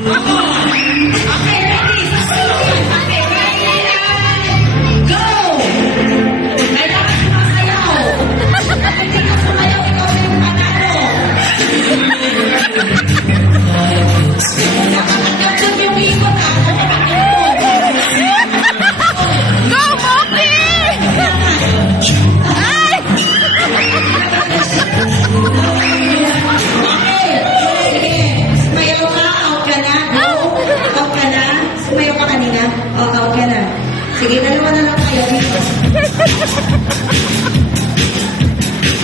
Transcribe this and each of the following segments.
Okay, ready? Okay, ready? Go! Kailangan sumasayaw. Kapag hindi ka sumayaw, ikaw na yung panalo. Nakakagandang yung ikot, ha? Go, Moki! Ay! Sumayaw ka, out ka na. Go. Out ka na. Sumayaw ka kanina. Out ka na. Sige, dalawa na lang kayo dito.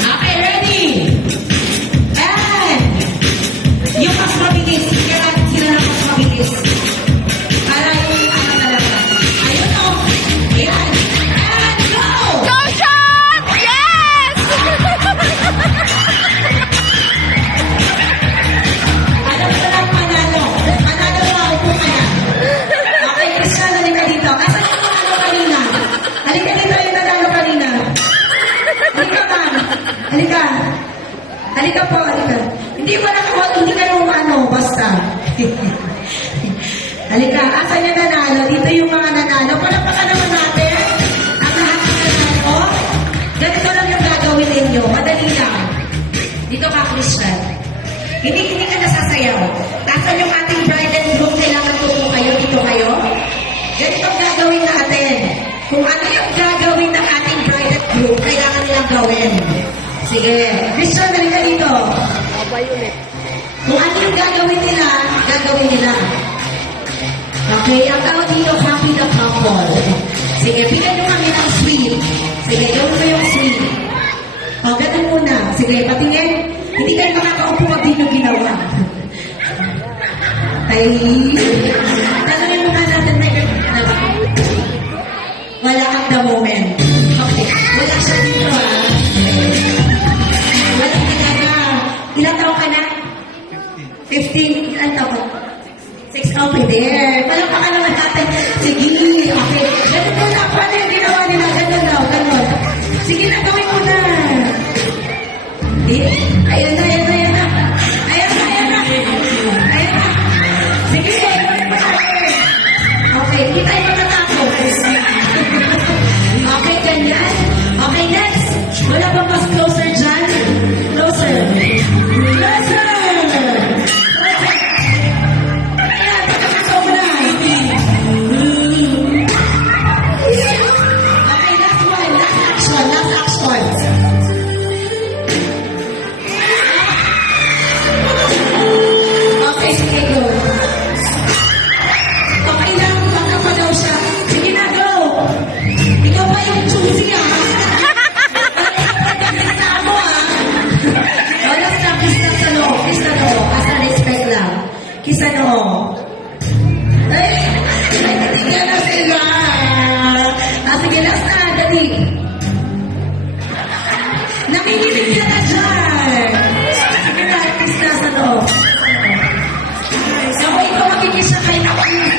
Okay, ready? And yung mas mabilis. Kaya sila na mas mabilis. Para yung ano talaga. Ayun o. Ayan. And go! Go, Sean! Yes! Alam ko lang panalo. Panalo na upo ka na. Okay, Christian, halika dito. Asan yung panalo kanina? Halika dito yung nanalo kanina. Halika ba? Halika. Halika po, halika. Hindi ko na hindi ka yung ano, basta. Halika, asan yung nanalo? Dito yung mga nanalo. Palapakan naman natin ang lahat ng nanalo. Ganito lang yung gagawin ninyo. Madali lang. Dito ka, Christian. Hindi ka nasasayaw. Nasaan yung ating bride and groom? Kailangan tupo kayo. Dito kayo. Ganito ang gagawin natin. Kung ano yung gagawin ng ating bride and groom, kailangan nilang gawin. Sige. Christian, dali ka dito. Abay ulit. Kung ano yung gagawin nila, gagawin nila. Okay, ang tawag dito, happy the couple. Sige, bigyan nyo kami ng sweet. Sige, gawin mo yung sweet. O, ganun muna. Sige, patingin. Hindi kayo makakaupo pag di nyo ginawa. Ay, tanongin mo nga natin na wala kang the moment. Okay, wala siya dito ha. Wala ka na. Ilang taon ka na? 15. Ilang taon? 6. Okay, there. Palakpakan naman natin. Sige, okay. Ganun mo na. Paano yung ginawa nila? Ganun daw, ganun. Sige na, gawin mo na. Ayan na, ayan na, ayan na. Ayan na, ayan na. Ayan na. Sige, okay, kita yung matatapos. Okay, ganyan. Okay, next. Wala bang mas closer dyan? Closer. Closer. Ayan, pagkakasobra. Okay, last one. Last action. Last action. Okay, sige, go. Okay lang, baka pa daw siya. Sige na, go. Ikaw ba yung choosy, ha? Kisa mo, ha? Wala sa kiss na sa loob. Kiss na loob. Asa respect lang. Kiss na loob. Ay, hindi ka na sila. Sige, last na, dali. Nakikinig ka na dyan. Sige na, kiss na sa loob. Ako ikaw magkikis siya kay Naku.